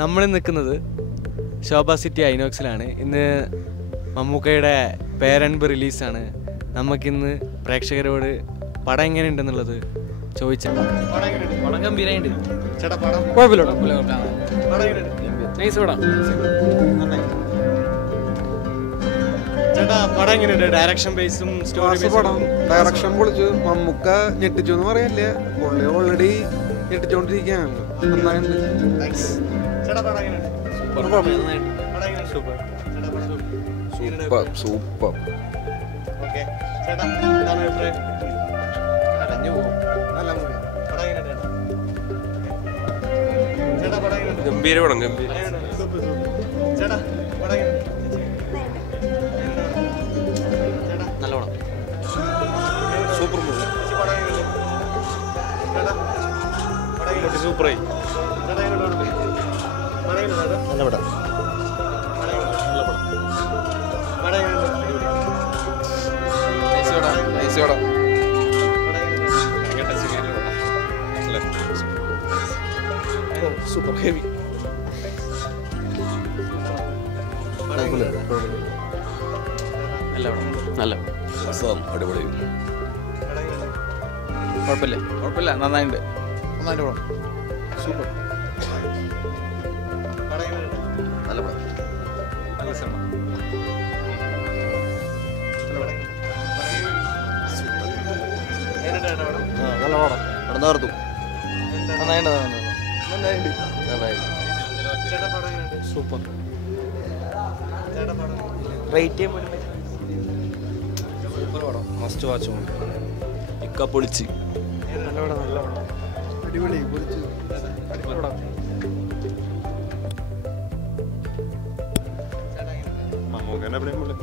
നമ്മൾ നിൽക്കുന്നത് ശോഭ സിറ്റി ഐനോക്സിലാണ്. ഇന്ന് മമ്മൂക്കയുടെ പേരൻപ് റിലീസാണ്. നമുക്കിന്ന് പ്രേക്ഷകരോട് പടം എങ്ങനെയുണ്ടെന്നുള്ളത് ചോദിച്ചു പടം ഗംഭീരമായിട്ട് നൈസ് പടം. ചേട്ടാ പടം എങ്ങനെയുണ്ട്? ഡയറക്ഷൻ ബേസും മാസ് പടം. ഡയറക്ഷൻ പൊളിച്ചു. മമ്മൂക്ക ഞെട്ടിച്ചു എന്ന് പറയല്ലേ. പുള്ളി ഓൾറെഡി ഞെട്ടിച്ചോണ്ടിരിക്കുകയാണ് നന്നായിട്ടുണ്ട്. സൂപ്പർ സൂപ്പർ ഗംഭീര പടം ഗംഭീര. സൂപ്പറായി. നല്ല പടം സൂപ്പർ. ഹെവി. നല്ല അടിപൊളി. കുഴപ്പമില്ല കുഴപ്പമില്ല. നന്നായിട്ടുണ്ട് നന്നായിട്ട് പടം സൂപ്പർ. നല്ല പടം. നല്ല സിനിമ. നല്ല പടം. പടം. നേർത്തു നന്നായിട്ട് നന്നായി സൂപ്പർ. റേറ്റ് സൂപ്പർ പടം. മസ്റ്റ് വാച്ച് ഇക്ക പൊളിച്ച്. അടിപൊളി പൊളിച്ചു. അഭിനയം പൊളി